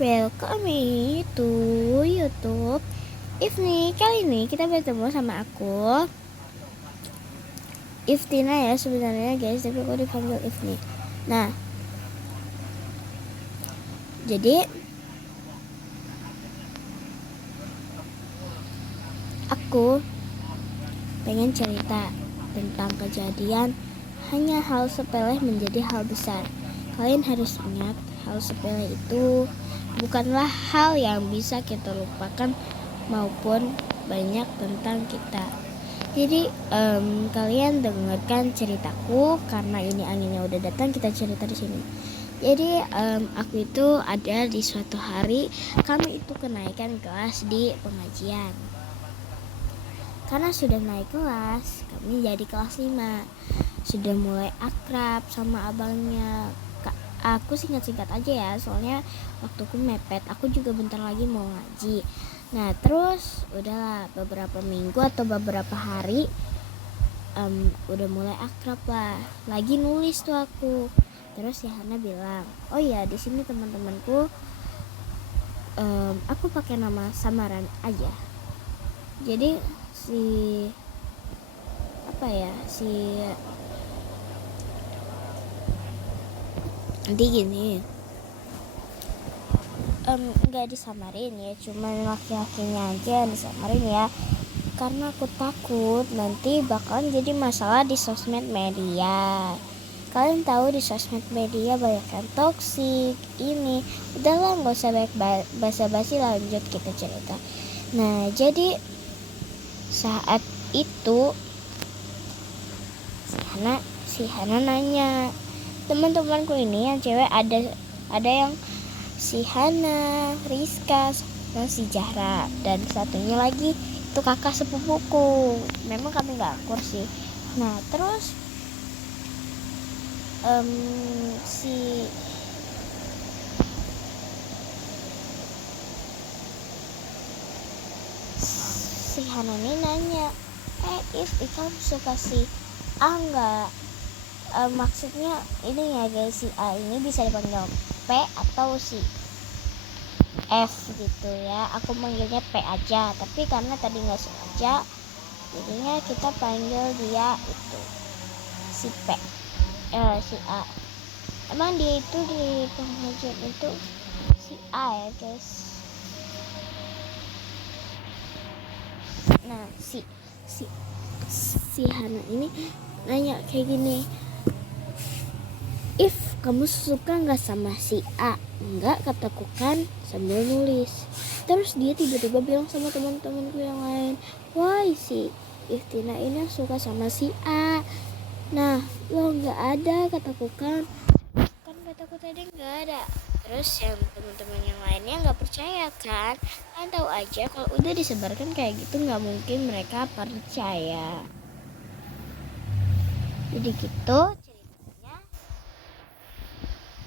Welcome to YouTube Ifni. Kali ini kita bertemu sama aku Iftina ya sebenarnya guys, tapi aku dipanggil Ifni. Nah, jadi aku pengen cerita tentang kejadian hanya hal sepele menjadi hal besar. Kalian harus ingat, hal sepele itu bukanlah hal yang bisa kita lupakan maupun banyak tentang kita. Jadi kalian dengarkan ceritaku karena ini anginnya udah datang, kita cerita di sini. Jadi aku itu ada di suatu hari kami itu kenaikan kelas di pengajian. Karena sudah naik kelas, kami jadi kelas 5. Sudah mulai akrab sama abangnya. Aku singkat-singkat aja ya, soalnya waktuku mepet. Aku juga bentar lagi mau ngaji. Nah terus udahlah beberapa minggu atau beberapa hari udah mulai akrab lah. Lagi nulis tuh aku. Terus ya Hana bilang, oh ya di sini teman-temanku aku pakai nama samaran aja. Jadi nanti gini, nggak disamarin ya, cuman laki-lakinya aja yang disamarin ya, karena aku takut nanti bakalan jadi masalah di sosmed media. Kalian tahu di sosmed media banyak yang toksik ini. Udahlah nggak usah banyak basa-basi, lanjut kita cerita. Nah jadi saat itu si Hana nanya, teman-temanku ini yang cewek ada yang si Hana, Rizka, dan si Zahra, dan satunya lagi itu kakak sepupuku. Memang kami gak akur sih. Nah terus si Hana ini nanya, kamu suka si A nggak? Maksudnya ini ya guys, si A ini bisa dipanggil P atau si F gitu ya. Aku manggilnya P aja, tapi karena tadi nggak sengaja jadinya kita panggil dia itu si P, si A. Emang dia itu di pengajian itu si A ya guys. Nah si Hana ini nanya kayak gini, kamu suka gak sama si A? Enggak, kataku kan sambil nulis. Terus dia tiba-tiba bilang sama teman-temanku yang lain, wah si Iftina ini suka sama si A. Nah lo gak ada, kataku kan kataku tadi gak ada. Terus yang teman-teman yang lainnya gak percaya kan. Kalian tahu aja kalau udah disebarkan kayak gitu gak mungkin mereka percaya. Jadi gitu ceritanya.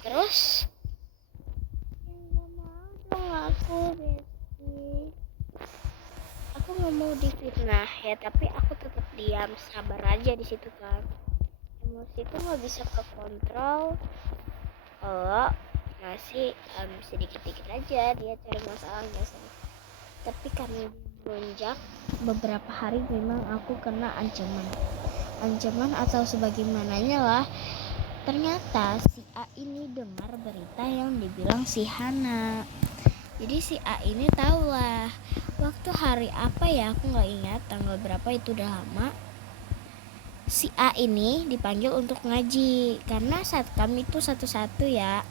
Terus nggak mau dong aku nggak mau difitnah ya, tapi aku tetap diam, sabar aja di situ kan. Emosiku nggak bisa kekontrol. Kalau masih sedikit-sedikit aja dia cari masalahnya. Tapi karena melonjak beberapa hari memang aku kena ancaman atau sebagaimananya lah. Ternyata si A ini dengar berita yang dibilang si Hana. Jadi si A ini tahu lah waktu hari apa ya, aku gak ingat tanggal berapa, itu udah lama. Si A ini dipanggil untuk ngaji karena saat kami itu satu-satu ya.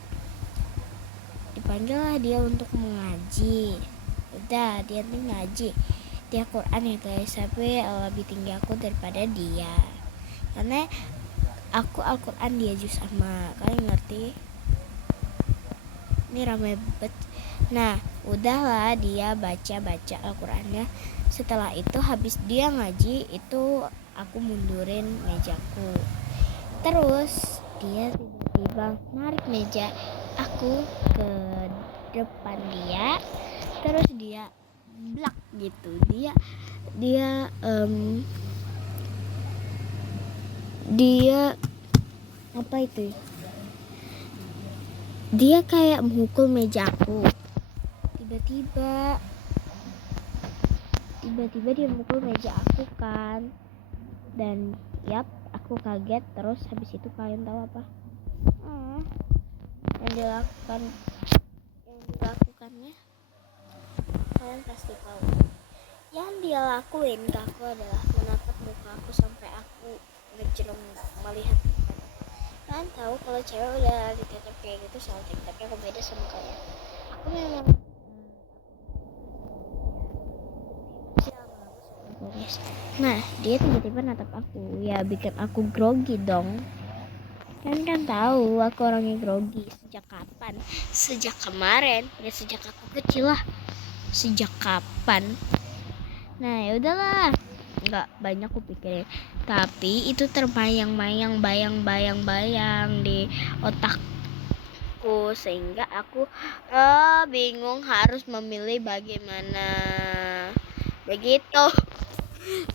Dipanggil lah dia untuk mengaji. Udah dia nih ngaji dia Quran ya guys, tapi lebih tinggi aku daripada dia karena aku Al-Quran dia juz amma, kalian ngerti? Ini ramai banget. Nah udahlah dia baca Al-Qurannya. Setelah itu habis dia ngaji itu aku mundurin mejaku. Terus dia tiba-tiba narik meja aku ke depan dia. Terus dia blak gitu. Dia apa itu? Dia kayak memukul mejaku. tiba-tiba dia mukul meja aku kan, dan yap, aku kaget. Terus habis itu kalian tahu apa yang dilakukannya? Kalian pasti tahu. Yang dia lakuin ke aku adalah menatap muka aku sampai aku ngejreng melihat. Kalian tahu kalau cewek udah ditatap kayak gitu soal TikToknya aku beda sama kalian. Aku memang nah, dia tiba-tiba natap aku, ya bikin aku grogi dong. Kan tahu aku orangnya grogi. Sejak kapan? Sejak kemarin, ya sejak aku kecil lah. Sejak kapan? Nah, ya udahlah, nggak banyak aku pikirin, tapi itu terbayang-bayang di otakku, sehingga aku bingung harus memilih bagaimana.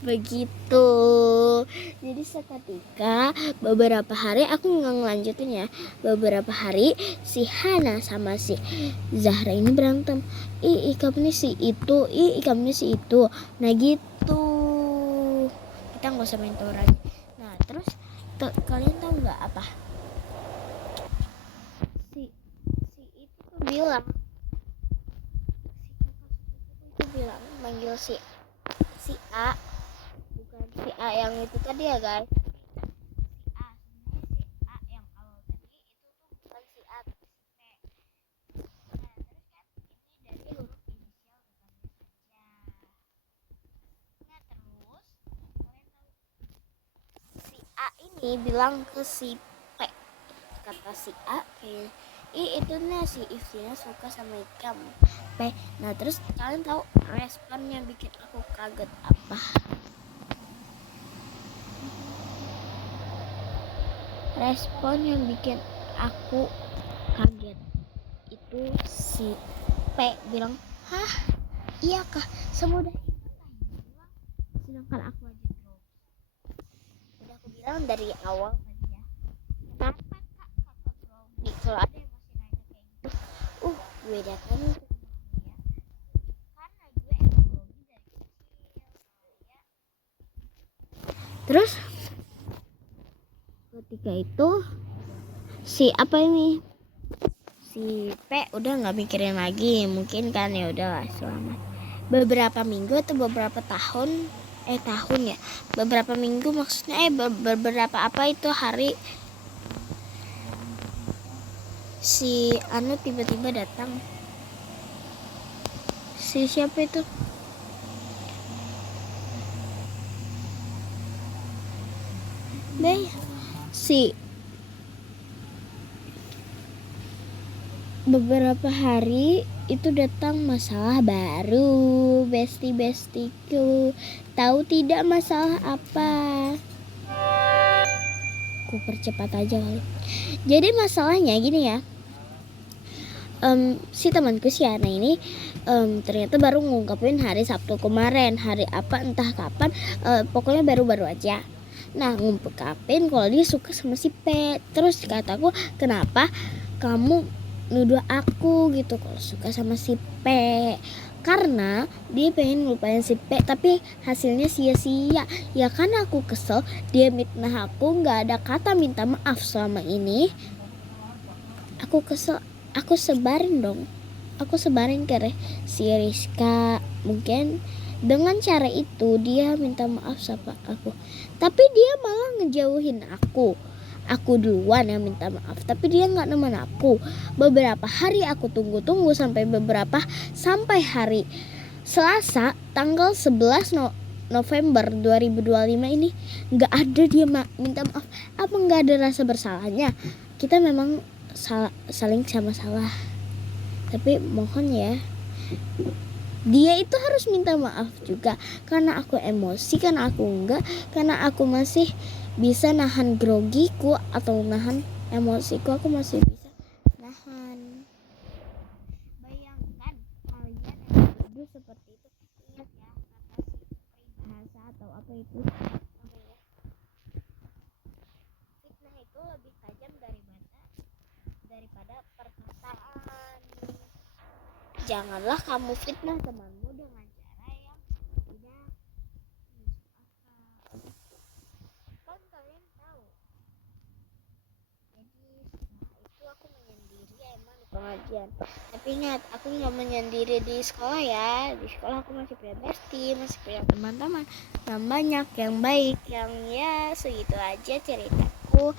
Begitu. Jadi seketika beberapa hari aku nggak ngelanjutin ya. Beberapa hari si Hana sama si Zahra ini berantem. Kamu nih si itu, kamu nih si itu. Nah gitu. Kita nggak usah main Torah. Nah terus kalian tahu nggak apa? Si itu tuh bilang, manggil si A, bukan si A yang itu tadi ya guys. Si A yang awal tadi itu tuh bukan si A, tapi si P. Nah terus kan ini dari huruf inisial saja. Nah terus kalian tahu si A ini bilang ke si P, kata si A kayak itu nih si Iftina suka sama kamu P. Nah terus kalian tahu responnya bikin aku kaget apa? Respon yang bikin aku kaget itu si P bilang, hah iya kah, semudah itu kah? Sedangkan aku aja bro, udah aku bilang dari awal tadi ya, kenapa kak kakak grogi? Kalau ada yang masih nanya kayak gitu, gue datangin ke rumahnya ya, karena gue emang grogi dari kecil ya. Terus ketika itu si P udah nggak mikirin lagi, mungkin kan, ya udahlah selamat. Beberapa minggu atau beberapa tahun ya, beberapa minggu maksudnya beberapa apa itu hari, si Anu tiba-tiba datang. Si siapa itu? Si beberapa hari itu datang masalah baru, bestiku. Tahu tidak masalah apa? Aku percepat aja kali. Jadi masalahnya gini ya, si temanku si Ana ini ternyata baru ngungkapin hari Sabtu kemarin, hari apa entah kapan, pokoknya baru-baru aja. Nah ngungkapin kalau dia suka sama si P. Terus kataku, kenapa kamu nuduh aku gitu kalau suka sama si P? Karena dia pengen ngelupain si P, tapi hasilnya sia-sia. Ya kan aku kesel, dia mitnah aku, gak ada kata minta maaf selama ini. Aku kesel, aku sebarin ke si Rizka. Mungkin dengan cara itu dia minta maaf sama aku, tapi dia malah ngejauhin aku duluan yang minta maaf, tapi dia nggak nemen aku. Beberapa hari aku tunggu sampai hari Selasa tanggal 11 November 2025 ini nggak ada dia minta maaf. Apa nggak ada rasa bersalahnya? Kita memang saling sama salah, tapi mohon ya, dia itu harus minta maaf juga. Karena aku emosi, karena aku enggak, karena aku masih bisa nahan grogiku atau nahan emosiku, aku masih bisa nahan. Bayangkan kalian yang duduk seperti itu, ingat ya kata si peribahasa atau apa itu namanya, fitnah itu lebih tajam daripada perkataan. Janganlah kamu fitnah temanmu dengan cara yang tidak masuk akal. Kan kalian tahu. Jadi setelah itu aku menyendiri emang di pengajian. Tapi ingat, aku nggak menyendiri di sekolah ya. Di sekolah aku masih punya bestie, masih punya teman-teman yang banyak, yang baik, yang ya segitu aja ceritaku.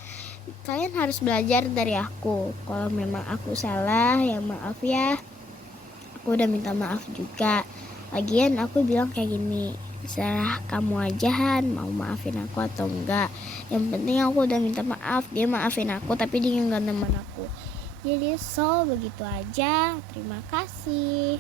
Kalian harus belajar dari aku. Kalau memang aku salah, ya maaf ya. Aku udah minta maaf juga. Lagian aku bilang kayak gini, serah kamu aja Han, mau maafin aku atau enggak. Yang penting aku udah minta maaf, dia maafin aku tapi dia nggak nemen aku. Jadi begitu aja. Terima kasih.